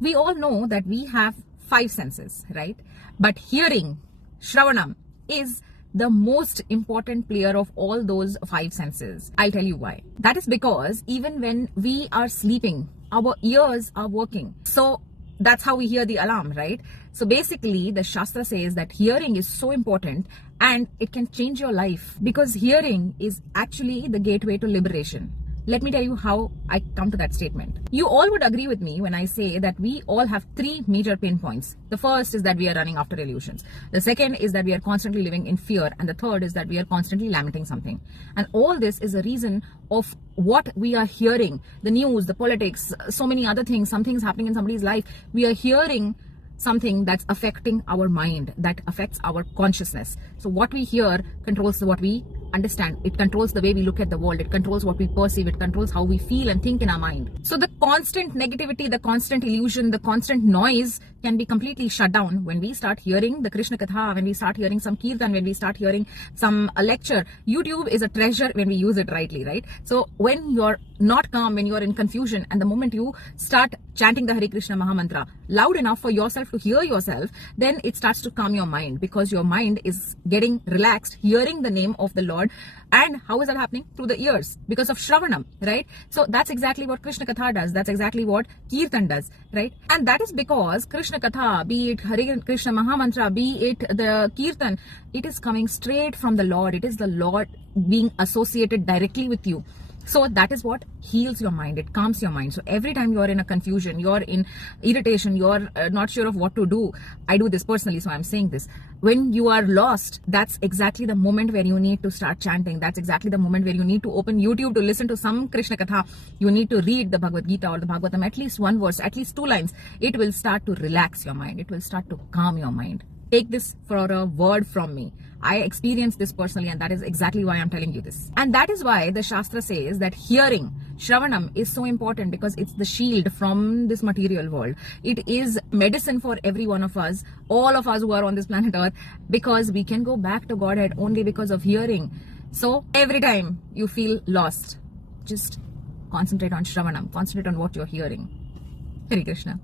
We all know that we have five senses, right? But hearing, Shravanam, is the most important player of all those five senses. I'll tell you why. That is because even when we are sleeping, our ears are working. So that's how we hear the alarm, right? So basically, the Shastra says that hearing is so important and it can change your life because hearing is actually the gateway to liberation. Let me tell you how I come to that statement. You all would agree with me when I say that we all have three major pain points. The first is that we are running after illusions. The second is that we are constantly living in fear. And the third is that we are constantly lamenting something. And all this is a reason of what we are hearing. The news, the politics, so many other things, something's happening in somebody's life. We are hearing something that's affecting our mind, that affects our consciousness. So what we hear controls what we understand. It controls the way we look at the world. It controls what we perceive. It controls how we feel and think in our mind. So the constant negativity, the constant illusion, the constant noise can be completely shut down when we start hearing the Krishna Katha, when we start hearing some Kirtan, when we start hearing some lecture. YouTube is a treasure when we use it rightly, right? So when you're not calm, when you're in confusion, and the moment you start chanting the Hare Krishna Maha Mantra loud enough for yourself to hear yourself, then it starts to calm your mind because your mind is getting relaxed, hearing the name of the Lord. And how is that happening? Through the ears, because of Shravanam, right? So that's exactly what Krishna Katha does. That's exactly what Kirtan does, right? And that is because Krishna Katha, be it Hare Krishna Maha Mantra, be it the Kirtan, it is coming straight from the Lord. It is the Lord being associated directly with you. So that is what heals your mind. It calms your mind. So every time you're in a confusion, you're in irritation, you're not sure of what to do. I do this personally, so I'm saying this. When you are lost, that's exactly the moment where you need to start chanting. That's exactly the moment where you need to open YouTube to listen to some Krishna Katha. You need to read the Bhagavad Gita or the Bhagavatam, at least one verse, at least two lines. It will start to relax your mind. It will start to calm your mind. Take this for a word from me. I experienced this personally, and that is exactly why I'm telling you this. And that is why the Shastra says that hearing, Shravanam, is so important because it's the shield from this material world. It is medicine for every one of us, all of us who are on this planet Earth, because we can go back to Godhead only because of hearing. So every time you feel lost, just concentrate on Shravanam, concentrate on what you're hearing. Hare Krishna.